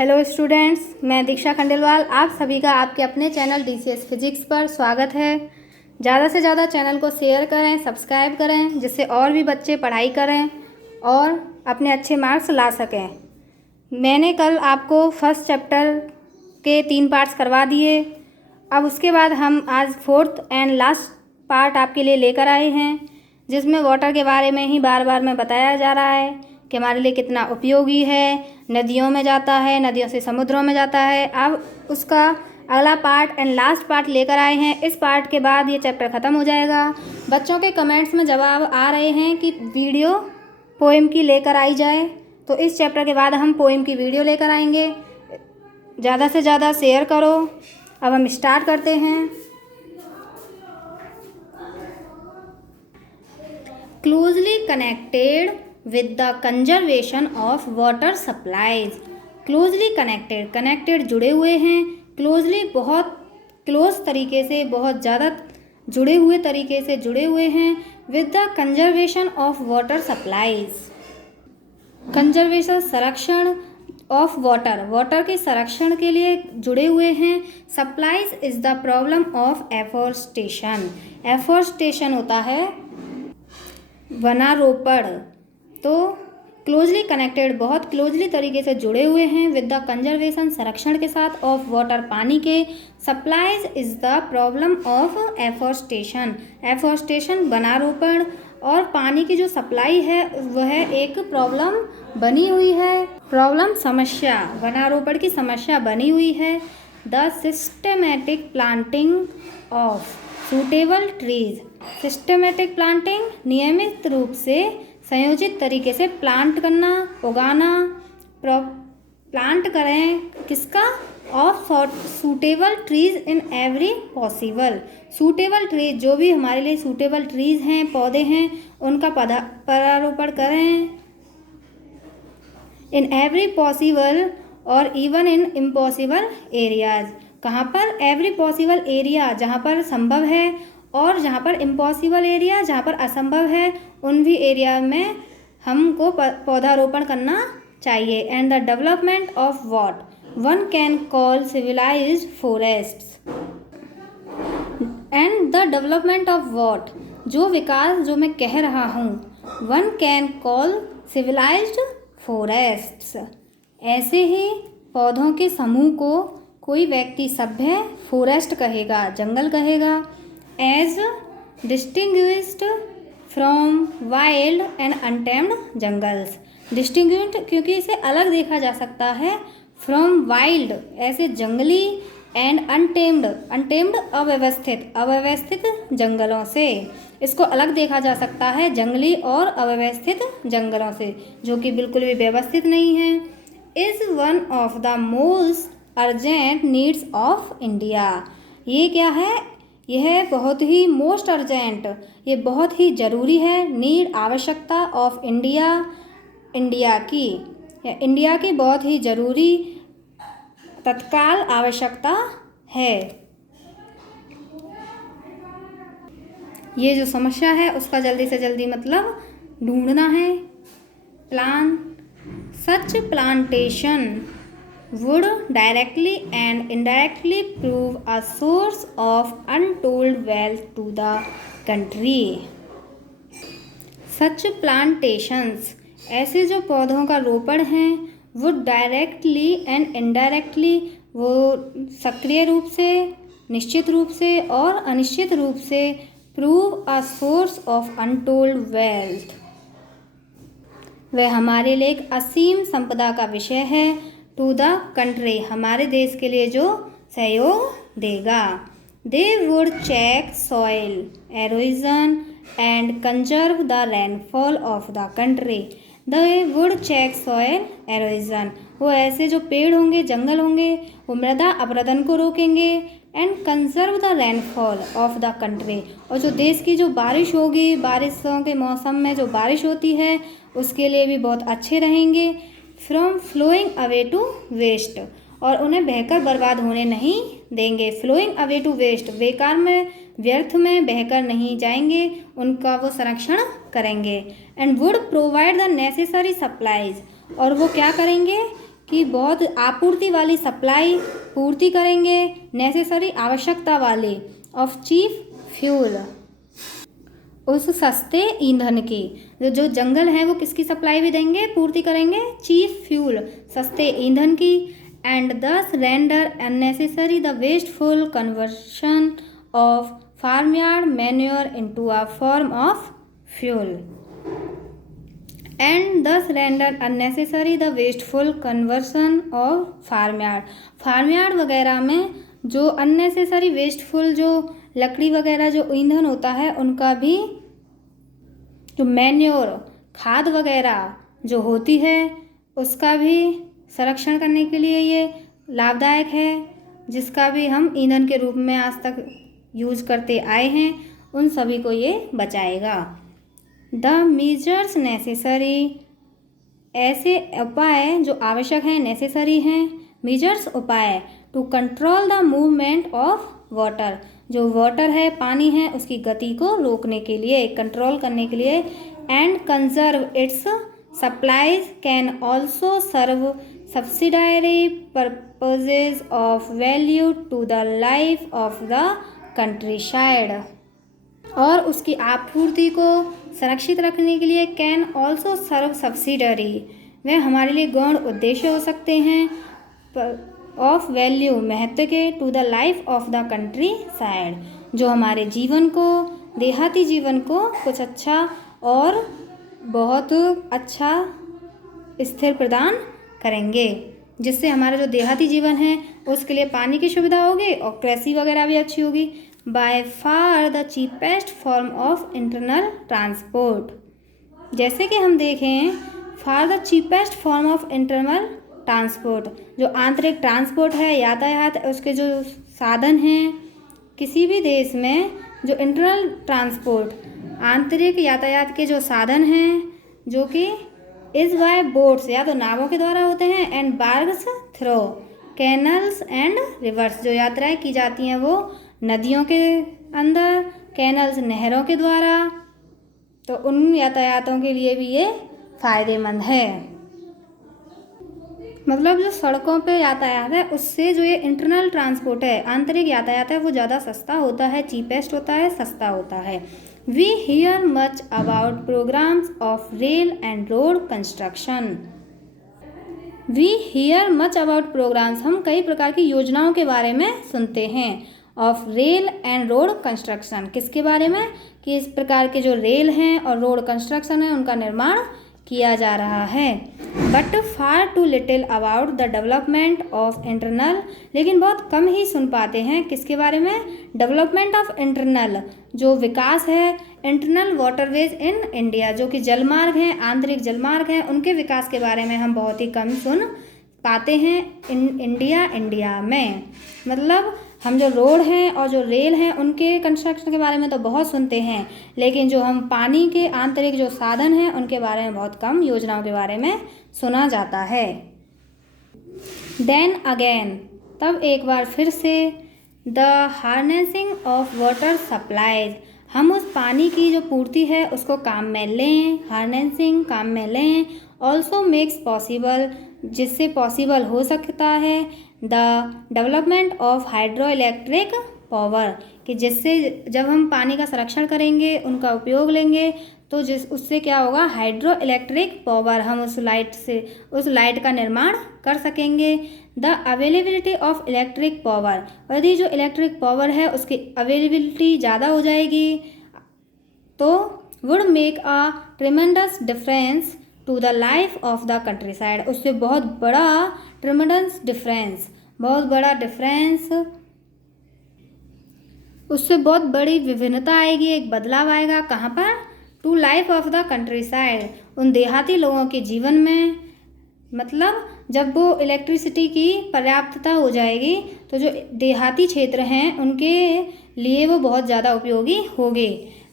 Hello students, मैं दीक्षा खंडेलवाल आप सभी का आपके अपने चैनल DCS फिजिक्स पर स्वागत है। ज़्यादा से ज़्यादा चैनल को शेयर करें, सब्सक्राइब करें, जिससे और भी बच्चे पढ़ाई करें और अपने अच्छे मार्क्स ला सकें। मैंने कल आपको फर्स्ट चैप्टर के 3 पार्ट्स करवा दिए। अब उसके बाद हम आज 4th एंड लास्ट पार्ट आपके लिए लेकर आए हैं, जिसमें वाटर के बारे में ही बार बार में बताया जा रहा है कि हमारे लिए कितना उपयोगी है। नदियों में जाता है, नदियों से समुद्रों में जाता है। अब उसका अगला पार्ट एंड लास्ट पार्ट लेकर आए हैं। इस पार्ट के बाद ये चैप्टर ख़त्म हो जाएगा। बच्चों के कमेंट्स में जवाब आ रहे हैं कि वीडियो पोएम की लेकर आई जाए, तो इस चैप्टर के बाद हम पोएम की वीडियो लेकर आएंगे। ज़्यादा से ज़्यादा शेयर करो। अब हम स्टार्ट करते हैं। Closely connected with the conservation of water supplies। Closely connected जुड़े हुए हैं। क्लोजली बहुत क्लोज तरीके से, बहुत ज़्यादा जुड़े हुए तरीके से जुड़े हुए हैं with the conservation of water supplies। Conservation संरक्षण ऑफ वाटर के संरक्षण के लिए जुड़े हुए हैं। Supplies is the problem of afforestation होता है वनारोपण। तो क्लोजली कनेक्टेड बहुत क्लोजली तरीके से जुड़े हुए हैं विद द कंजर्वेशन संरक्षण के साथ ऑफ वाटर पानी के। Supplies is the problem of afforestation वनारोपण, और पानी की जो सप्लाई है वह एक प्रॉब्लम बनी हुई है। प्रॉब्लम समस्या, वनारोपण की समस्या बनी हुई है। The systematic planting of suitable trees. Systematic planting नियमित रूप से संयोजित तरीके से प्लांट करना, उगाना। प्लांट करें किसका? Of suitable trees in every possible. Suitable trees, जो भी हमारे लिए सूटेबल ट्रीज हैं, पौधे हैं, उनका पौधारोपण करें। इन एवरी पॉसिबल और इवन इन इम्पॉसिबल एरियाज। कहाँ पर? एवरी पॉसिबल एरिया, जहाँ पर संभव है, और जहाँ पर इम्पॉसिबल एरिया, जहाँ पर असंभव है, उन भी एरिया में हमको पौधारोपण करना चाहिए। And the development of what one can call civilised forests. And the development of what, जो विकास जो मैं कह रहा हूँ, one can call civilised forests. ऐसे ही पौधों के समूह को कोई व्यक्ति सभ्य फॉरेस्ट कहेगा, जंगल कहेगा। As distinguished from wild and untamed jungles. Distinguished क्योंकि इसे अलग देखा जा सकता है फ्रॉम वाइल्ड, ऐसे जंगली, एंड अनटेम्ड अव्यवस्थित जंगलों से। इसको अलग देखा जा सकता है जंगली और अव्यवस्थित जंगलों से, जो कि बिल्कुल भी व्यवस्थित नहीं है। Is one of the most urgent needs of India. ये क्या है? यह बहुत ही मोस्ट अर्जेंट, ये बहुत ही ज़रूरी है। नीड, आवश्यकता, ऑफ इंडिया की बहुत ही ज़रूरी तत्काल आवश्यकता है। ये जो समस्या है उसका जल्दी से जल्दी मतलब ढूंढना है। सच plantation would directly and indirectly prove a source of untold wealth to the country। Such plantations, ऐसे जो पौधों का रोपण है, would directly and indirectly, वो सक्रिय रूप से, निश्चित रूप से और अनिश्चित रूप से, prove a source of untold wealth, वह हमारे लिए एक असीम संपदा का विषय है। टू द कंट्री, हमारे देश के लिए जो सहयोग देगा। They would check soil erosion and conserve the rainfall of the country. They would check soil erosion, वो ऐसे जो पेड़ होंगे, जंगल होंगे, वो मृदा अपरदन को रोकेंगे। And conserve the rainfall of the country, और जो देश की जो बारिश होगी, बारिशों के मौसम में जो बारिश होती है, उसके लिए भी बहुत अच्छे रहेंगे। From flowing away to waste, और उन्हें बहकर बर्बाद होने नहीं देंगे। फ्लोइंग अवे टू वेस्ट, बेकार में, व्यर्थ में बहकर नहीं जाएंगे, उनका वो संरक्षण करेंगे। And would provide the necessary supplies, और वो क्या करेंगे कि बहुत आपूर्ति वाली सप्लाई पूर्ति करेंगे, नेसेसरी आवश्यकता वाले, ऑफ चीप फ्यूल उस सस्ते ईंधन की। जो जंगल है वो किसकी सप्लाई भी देंगे, पूर्ति करेंगे, चीप फ्यूल सस्ते ईंधन की। And thus render unnecessary the wasteful conversion of farmyard manure into a form of fuel. And thus render unnecessary the wasteful conversion of farmyard वगैरह में जो अननेसेसरी वेस्टफुल जो लकड़ी वगैरह जो ईंधन होता है उनका भी जो मैन्योर खाद वगैरह जो होती है उसका भी संरक्षण करने के लिए ये लाभदायक है, जिसका भी हम ईंधन के रूप में आज तक यूज करते आए हैं, उन सभी को ये बचाएगा। द मेजर्स नेसेसरी ऐसे उपाय जो आवश्यक हैं, नेसेसरी हैं, मेजर्स उपाय to control the movement of water, जो वाटर है पानी है उसकी गति को रोकने के लिए, कंट्रोल करने के लिए। And conserve its supplies can also serve subsidiary purposes of value to the life of the countryside, और उसकी आपूर्ति को संरक्षित रखने के लिए कैन ऑल्सो सर्व सब्सिडरी, वे हमारे लिए गौण उद्देश्य हो सकते हैं, ऑफ वैल्यू महत्व के, to the life of the countryside, जो हमारे जीवन को, देहाती जीवन को कुछ अच्छा और बहुत अच्छा स्थिर प्रदान करेंगे, जिससे हमारा जो देहाती जीवन है उसके लिए पानी की सुविधा होगी और कृषि वगैरह भी अच्छी होगी। By far the cheapest form of internal transport, जैसे कि हम देखें far the cheapest form of internal transport, जो आंतरिक ट्रांसपोर्ट है, यातायात, उसके जो साधन हैं किसी भी देश में, जो इंटरनल ट्रांसपोर्ट आंतरिक यातायात के जो साधन हैं जो कि इस बाय बोट्स या तो नावों के द्वारा होते हैं, and barges through canals and rivers, जो यात्राएं की जाती हैं वो नदियों के अंदर, कैनल्स नहरों के द्वारा, तो उन यातायातों के लिए भी ये फ़ायदेमंद है। मतलब जो सड़कों पे यातायात है उससे जो ये इंटरनल ट्रांसपोर्ट है, आंतरिक यातायात है, वो ज़्यादा सस्ता होता है, चीपेस्ट होता है, सस्ता होता है। We hear much about programmes of rail and road construction. We hear much about programmes, हम कई प्रकार की योजनाओं के बारे में सुनते हैं, of rail and road construction, किसके बारे में, कि इस प्रकार के जो रेल हैं और रोड कंस्ट्रक्शन है उनका निर्माण किया जा रहा है। But far too little about the development of internal, लेकिन बहुत कम ही सुन पाते हैं किसके बारे में, डेवलपमेंट ऑफ इंटरनल, जो विकास है इंटरनल वाटरवेज इन इंडिया, जो कि जलमार्ग हैं, आंतरिक जलमार्ग हैं, उनके विकास के बारे में हम बहुत ही कम सुन पाते हैं इंडिया में। मतलब हम जो रोड हैं और जो रेल हैं उनके कंस्ट्रक्शन के बारे में तो बहुत सुनते हैं, लेकिन जो हम पानी के आंतरिक जो साधन हैं उनके बारे में बहुत कम योजनाओं के बारे में सुना जाता है। देन अगेन, तब एक बार फिर से, the harnessing of water supplies, हम उस पानी की जो पूर्ति है उसको काम में लें, हार्नेसिंग काम में लें, ऑल्सो मेक्स पॉसिबल, जिससे पॉसिबल हो सकता है, the development of hydro electric power, कि जिससे जब हम पानी का संरक्षण करेंगे, उनका उपयोग लेंगे, तो उससे क्या होगा, हाइड्रो इलेक्ट्रिक पावर, हम उस लाइट का निर्माण कर सकेंगे। The availability of electric power, यदि जो इलेक्ट्रिक पावर है उसकी अवेलेबिलिटी ज़्यादा हो जाएगी तो would make a tremendous difference to the life of the countryside, उससे बहुत बड़ा ट्रिमेंडस डिफरेंस, बहुत बड़ा डिफरेंस, उससे बहुत बड़ी विभिन्नता आएगी, एक बदलाव आएगा, कहाँ पर, to life of the countryside, उन देहाती लोगों के जीवन में। मतलब जब वो इलेक्ट्रिसिटी की पर्याप्तता हो जाएगी तो जो देहाती क्षेत्र हैं उनके लिए वो बहुत ज़्यादा उपयोगी होगी।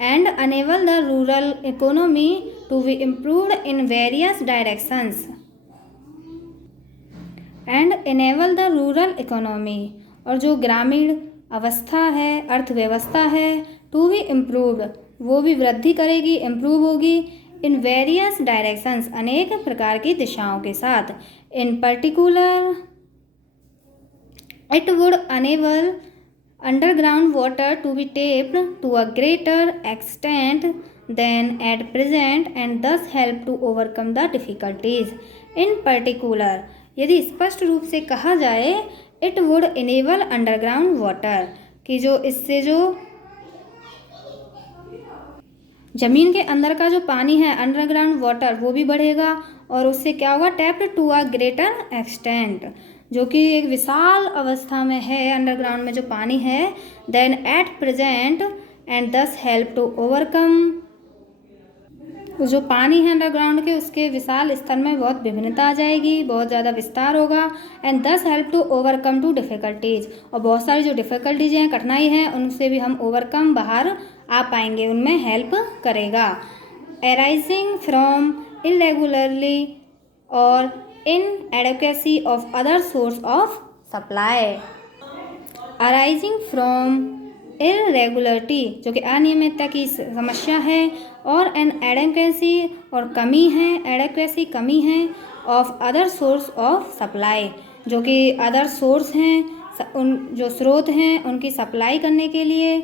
And enable the rural economy to be improved in various directions, and enable the rural economy, और जो ग्रामीण अवस्था है, अर्थव्यवस्था है, टू बी इम्प्रूव्ड, वो भी वृद्धि करेगी, इम्प्रूव होगी, इन वेरियस डायरेक्शंस, अनेक प्रकार की दिशाओं के साथ। In particular, it would enable underground water to be tapped to a greater extent than at present and thus help to overcome the difficulties. In particular, यदि स्पष्ट रूप से कहा जाए, it would enable underground water, कि जो इससे जो ज़मीन के अंदर का जो पानी है अंडरग्राउंड वाटर वो भी बढ़ेगा और उससे क्या होगा, tapped to a greater extent, जो कि एक विशाल अवस्था में है अंडरग्राउंड में जो पानी है, then at present and thus help to overcome, जो पानी है अंडरग्राउंड के उसके विशाल स्तर में बहुत विभिन्नता आ जाएगी, बहुत ज़्यादा विस्तार होगा, and thus help to overcome two difficulties, और बहुत सारी जो डिफ़िकल्टीज हैं, कठिनाई हैं, उनसे भी हम ओवरकम बाहर आ पाएंगे, उनमें हेल्प करेगा. अराइजिंग फ्रॉम इरेगुलरली और inadequacy of other source of supply. Arising from irregularity, जो कि अनियमितता की समस्या है, और इनएडेक्वेसी और कमी है, एडेक्वेसी कमी है, of other source of supply, जो कि अदर सोर्स हैं, उन जो स्रोत हैं उनकी सप्लाई करने के लिए,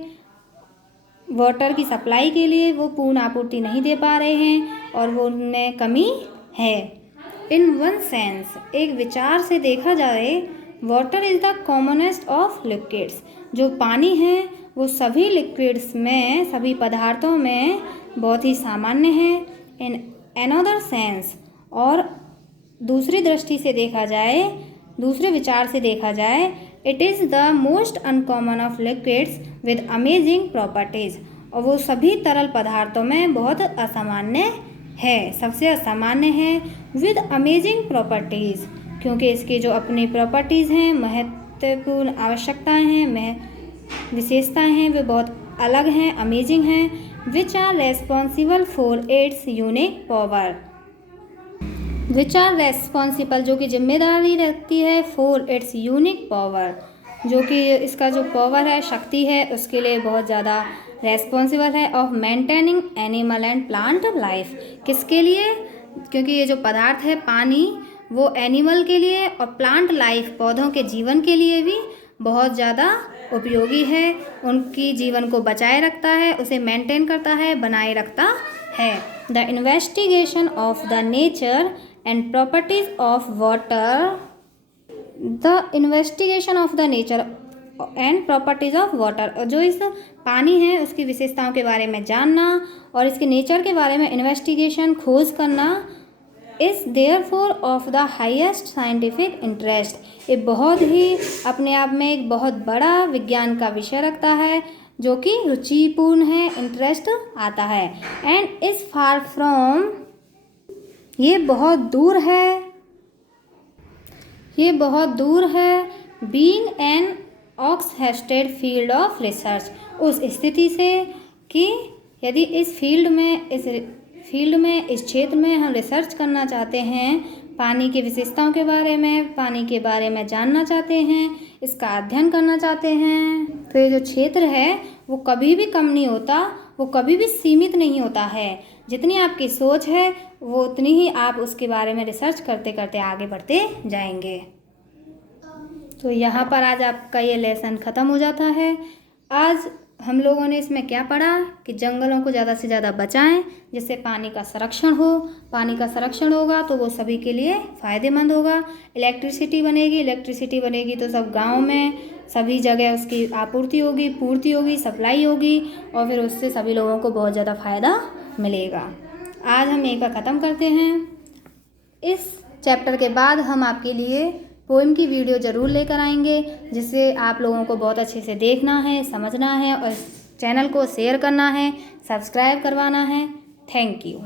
वाटर की सप्लाई के लिए वो पूर्ण आपूर्ति नहीं दे पा रहे हैं और वो उनमें कमी है. इन वन सेंस, एक विचार से देखा जाए, water is the commonest of liquids, जो पानी है वो सभी लिक्विड्स में, सभी पदार्थों में बहुत ही सामान्य है. इन अनदर सेंस, और दूसरी दृष्टि से देखा जाए, दूसरे विचार से देखा जाए, it is the most uncommon of liquids with amazing properties, और वो सभी तरल पदार्थों में बहुत असामान्य है, सबसे असामान्य है. विद अमेजिंग प्रॉपर्टीज़, क्योंकि इसकी जो अपनी प्रॉपर्टीज़ हैं, महत्वपूर्ण आवश्यकताएं हैं, विशेषताएं हैं, वे बहुत अलग हैं, अमेजिंग हैं. Which are responsible for its unique power, which are responsible, जो कि जिम्मेदारी रखती है, फॉर इट्स यूनिक पावर, जो कि इसका जो पावर है, शक्ति है, उसके लिए बहुत ज़्यादा रेस्पॉन्सिबल है, of maintaining animal and plant life. किसके लिए, क्योंकि ये जो पदार्थ है पानी, वो एनिमल के लिए और प्लांट लाइफ, पौधों के जीवन के लिए भी बहुत ज़्यादा उपयोगी है, उनकी जीवन को बचाए रखता है, उसे मेंटेन करता है, बनाए रखता है. The investigation of the nature and properties of water, the investigation of the nature and properties of water, जो इस पानी है उसकी विशेषताओं के बारे में जानना और इसके नेचर के बारे में इन्वेस्टिगेशन, खोज करना, is therefore of the highest scientific interest, ये बहुत ही अपने आप में एक बहुत बड़ा विज्ञान का विषय रखता है, जो कि रुचिपूर्ण है, इंटरेस्ट आता है. एंड इज़ फार फ्रॉम, ये बहुत दूर है, ये बहुत दूर है, being an exhausted field of research, उस स्थिति से कि यदि इस फील्ड में, इस क्षेत्र में हम रिसर्च करना चाहते हैं, पानी की विशेषताओं के बारे में, पानी के बारे में जानना चाहते हैं, इसका अध्ययन करना चाहते हैं, तो ये जो क्षेत्र है वो कभी भी कम नहीं होता, वो कभी भी सीमित नहीं होता है. जितनी आपकी सोच है वो उतनी ही आप उसके बारे में रिसर्च करते करते आगे बढ़ते जाएंगे. तो यहाँ पर आज आपका ये लेसन ख़त्म हो जाता है. आज हम लोगों ने इसमें क्या पढ़ा कि जंगलों को ज़्यादा से ज़्यादा बचाएं, जिससे पानी का संरक्षण हो. पानी का संरक्षण होगा तो वो सभी के लिए फ़ायदेमंद होगा. इलेक्ट्रिसिटी बनेगी तो सब गांव में सभी जगह उसकी आपूर्ति होगी, पूर्ति होगी, सप्लाई होगी, और फिर उससे सभी लोगों को बहुत ज़्यादा फ़ायदा मिलेगा. आज हम यहीं पर ख़त्म करते हैं. इस चैप्टर के बाद हम आपके लिए पोएम की वीडियो ज़रूर लेकर आएंगे, जिसे आप लोगों को बहुत अच्छे से देखना है, समझना है और चैनल को शेयर करना है, सब्सक्राइब करवाना है. Thank you.